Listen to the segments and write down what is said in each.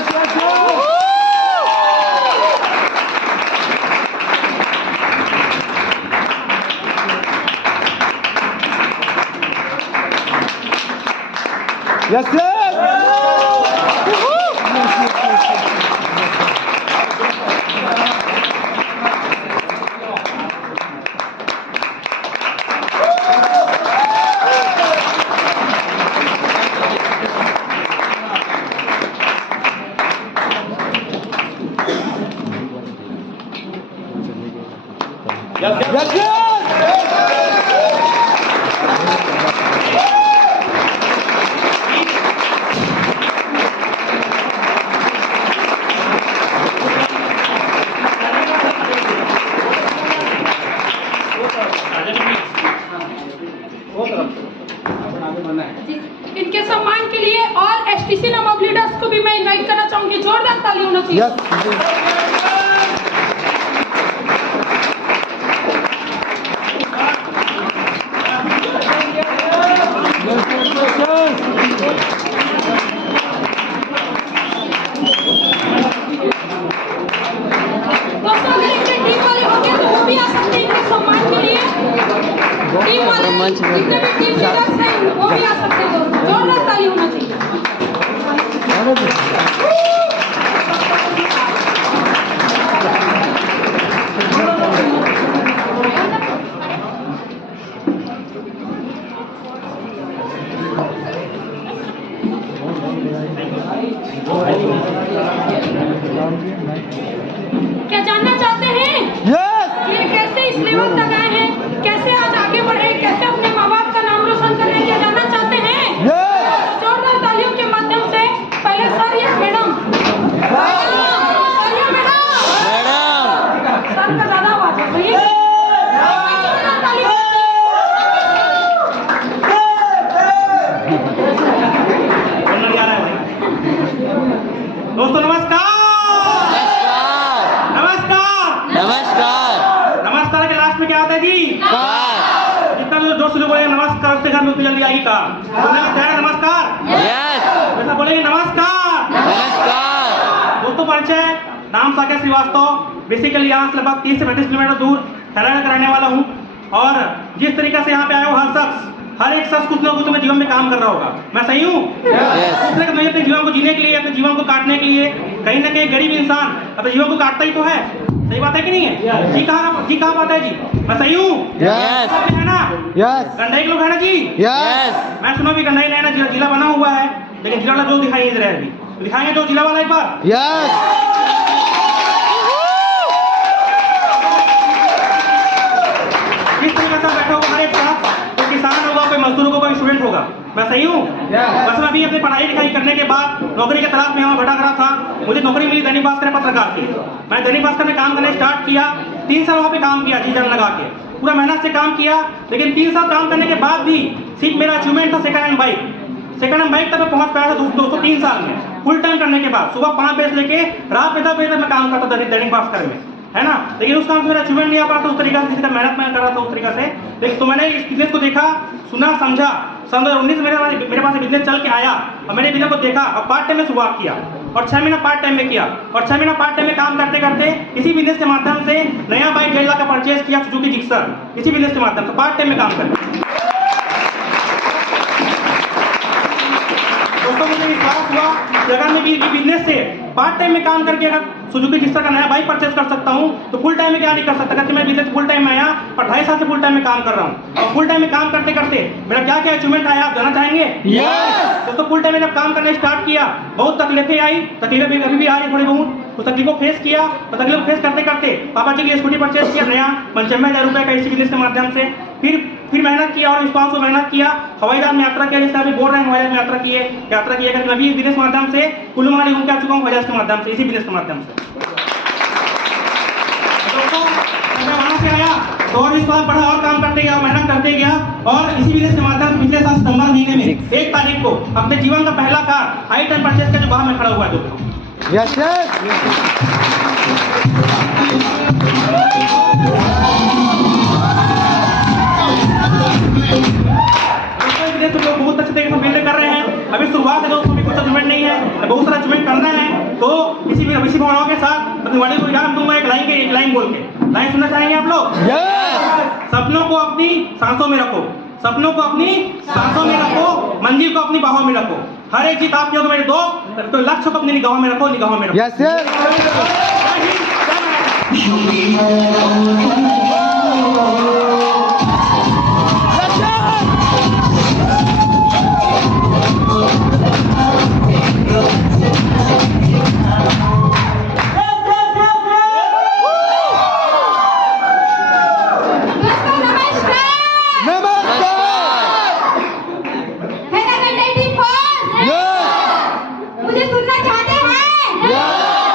Yes, sir. Yes, sir. इनके सम्मान के लिए और एसटीसी नमक लीडर्स को भी मैं इनवाइट करना चाहूंगी। जोरदार ताली होना चाहिए। दोस्तों अगर इनके टीम वाले होंगे तो वो भी आ सकते हैं इनके सम्मान के लिए। टीम वाले जितने भी टीम लीडर्स हैं वो भी आ सकते हैं। जोरदार ताली होना चाहिए। क्या जानना चाहते हैं? Yes. ये कैसे इस लेवल तक आए हैं, कैसे आज आगे बढ़े, कैसे अपने माँ बाप का नाम रोशन करें, क्या जानना चाहते हैं? Yes. जोरदार तालियों के माध्यम से पहले सर या मैडम, सर या मैडम, सर का ज्यादा आवाज है भैया। दोस्तों नमस्कार। नमस्कार के लास्ट में क्या आता है जी? जितना जो शुरू बोलेंगे नमस्कार उससे घर में उतनी जल्दी आएगी कार। बोलने का तैयार? नमस्कार। वैसा बोलेंगे नमस्कार। दोस्तों परिचय, नाम साकेत श्रीवास्तव। बेसिकली यहाँ से लगभग 30 से 35 किलोमीटर दूर तेलंगाना का रहने वाला हूँ। और जिस तरीके से यहाँ पे आया हूँ, हर एक शख्स कुछ ना कुछ अपने जीवन में काम कर रहा होगा। मैं सही हूँ? दूसरे के अपने जीवन को जीने के लिए, अपने जीवन को काटने के लिए कहीं ना कहीं गरीब इंसान अपने जीवन को काटता ही तो है। सही बात है कि नहीं है? जी कहाँ बात है जी? मैं सही हूँ? है ना? गंडाई के लोग है ना जी? मैं सुना भी गंडाई नया जिला बना हुआ है, लेकिन जिला वाला जो दिखाई दे रहा है अभी, दिखाएंगे जो जिला वाला एक बार। किस तरीके से बैठा होगा हर एक साथ, कोई किसान होगा, कोई मजदूर होगा, कोई स्टूडेंट होगा। मैं सही हूँ? बस मैं अभी अपनी पढ़ाई लिखाई करने के बाद नौकरी के तलाश में यहाँ भटक रहा था। मुझे नौकरी मिली दैनिक भास्कर पत्रकार की। मैं दैनिक भास्कर में काम करने स्टार्ट किया। 3 साल वहाँ पे काम किया, जी जान लगा के पूरा मेहनत से काम किया। लेकिन 3 साल काम करने के बाद भी सिर्फ मेरा अचीवमेंट था सेकंड हैंड बाइक तक मैं पहुँच पाया था दोस्तों 3 साल में। फुल टाइम करने के बाद सुबह 5 बजे लेके रात 10 बजे तक मैं काम करता था दैनिक भास्कर में, है ना। लेकिन उस काम से मेरा अचीवमेंट नहीं आ पाया था उस तरीके से, जिस तरह मेहनत मैं कर रहा था उस तरीके से। लेकिन तो मैंने इस बिजनेस को देखा, सुना, समझा। सन 2019 में मेरे पास बिजनेस चल के आया और मैंने बिजनेस को देखा और पार्ट टाइम में शुरुआत किया और 6 महीना पार्ट टाइम में किया और 6 महीना पार्ट टाइम में काम करते करते इसी बिजनेस के माध्यम से नया बाइक 1.5 लाख का परचेज किया, सुजुकी जिक्सर, इसी बिजनेस के माध्यम से पार्ट टाइम में काम करके। दोस्तों मुझे विश्वास हुआ कि अगर मैं बिजनेस से पार्ट टाइम में काम करके अगर सुजुकी जिक्सर का नया बाइक परचेज कर सकता हूँ तो फुल टाइम में क्या नहीं कर सकता। क्योंकि मैं बिजनेस फुल टाइम में आया और 2.5 साल से फुल टाइम में काम कर रहा हूँ और फुल टाइम में काम करते करते मेरा क्या क्या अचीवमेंट आया आप जानना चाहेंगे? दोस्तों फुल टाइम में जब काम करना स्टार्ट किया बहुत तकलीफें आई, तकलीफें अभी भी आ रही थोड़ी बहुत, तो तकलीफों फेस किया और तकलीफ फेस करते करते पापा जी की स्कूटी परचेज किया नया 95,000 रुपये का इसी बिजनेस के माध्यम से। फिर मेहनत किया और विश्वास को मेहनत किया, हवाई जहाज में यात्रा किया, जैसे अभी बोल रहे हैं हवाई जहाज में यात्रा किए करके अभी बिजनेस के माध्यम से कुल्लू मनाली घूम के आ चुका हूँ हवाई जहाज के माध्यम से, इसी बिजनेस के माध्यम से। दोस्तों मैं वहाँ से आया तो और विश्वास बढ़ा और काम करते गया, मेहनत करते गया और इसी बिजनेस के माध्यम से पिछले साल सितंबर महीने में 1 तारीख को अपने जीवन का पहला कार हाई टाइम परचेज का जो बाहर में खड़ा हुआ है दोस्तों। लोग बहुत अच्छे तरीके से बिल्ड कर रहे हैं। अभी शुरुआत है दोस्तों, कुछ अचीवमेंट नहीं है, बहुत सारा अचीवमेंट करना है, तो किसी भी भावनाओं के साथ अपनी वाणी को इनाम दूंगा एक लाइन बोल के। लाइन सुनना चाहेंगे आप लोग? सपनों को अपनी सांसों में रखो, सपनों को अपनी सांसों में रखो, मंजिल को अपनी बाहों में रखो। हर एक जीत आपकी होगी मेरे दोस्त, तो लक्ष्य को अपनी निगाहों में रखो, निगाहों में रखो। Yes sir. मुझे सुनना चाहते हैं?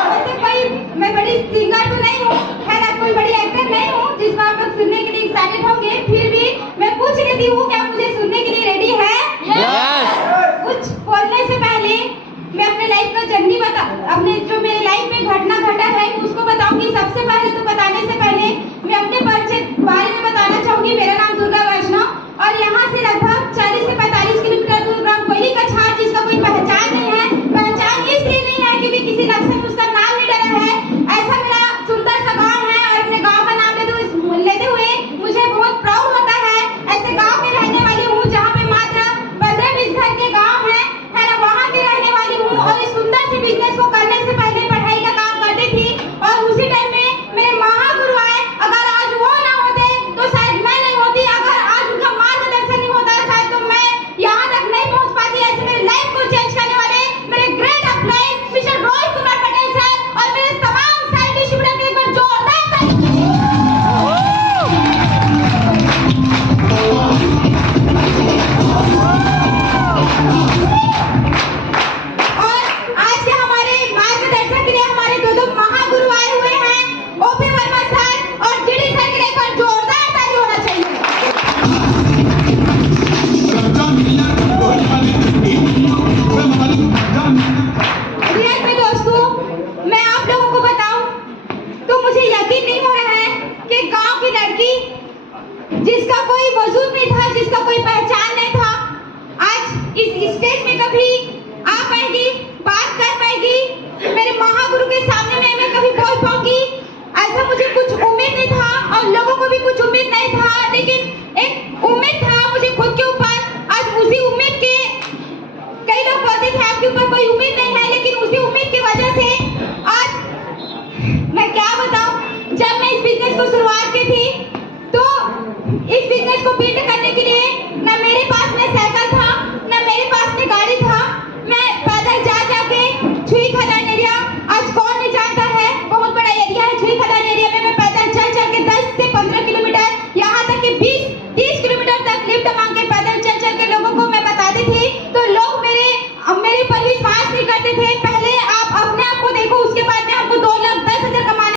वैसे कोई मैं बड़ी सिंगर तो नहीं हूँ, खैर कोई बड़ी एक्टर नहीं हूँ जिसको आप लोग सुनने के लिए एक्साइटेड होंगे, फिर भी मैं पूछ लेती हूँ क्या मुझे सुनने के लिए रेडी है? कुछ बोलने से पहले मैं अपने लाइफ का जर्नी अपने जो मेरे लाइफ में घटना घटा है उसको बताऊंगी। सबसे पहले तो बताने से पहले मैं अपने परिचय बारे में बताना चाहूंगी। मेरा नाम दुर्गा वैष्णव और यहाँ से लगभग 40 से 45 किलोमीटर दूर ग्राम कोयली कछार, जिसका कोई पहचान नहीं है। पहचान इसलिए नहीं है क्योंकि किसी नक्शल में उसका नाम नहीं डला है। ऐसा मेरा सुंदर सा गाँव है और अपने गाँव का नाम लेते हुए मुझे बहुत प्राउड होता है। ऐसे गाँव में रहने वाली हूँ जहाँ पे मात्र 15-20 घर के गाँव है ना, वहाँ की रहने वाली हूँ और इस सुंदर सी बिजनेस को करने से पहले पढ़ाई का काम करती थी और उसी टाइम में मेरे महागुरु आए। अगर आज वो ना होते तो शायद मैं नहीं होती, अगर आज उनका मार्गदर्शन नहीं होता शायद तो मैं यहाँ तक नहीं पहुँच पाती। ऐसे मेरे लाइफ को चेंज करने वाले मेरे great upline mister Rohit Kumar Patel sir और मेरे तमाम साथी स्टूडेंट के ऊपर जोरदार जिसका कोई वजूद नहीं था, जिसका कोई पहचान नहीं था, आज इस स्टेज में कभी